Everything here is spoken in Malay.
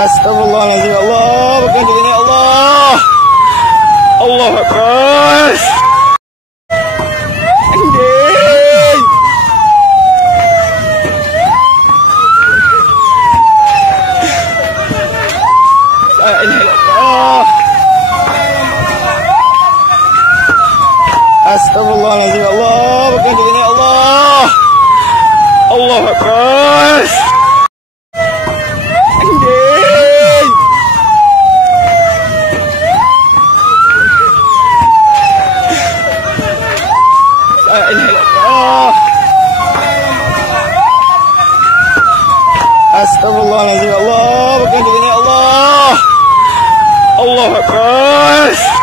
Astagfirullahaladzim, Allah, bukan begini, Allah. Allah Akbar. Anjing. La ilaha illallah. Astagfirullahaladzim, Allah, bukan begini, Allah. Allah Akbar. La ilaha illallah. Astagfirullahaladzim, Allah, bukan begini, Allah. Allah Akbar.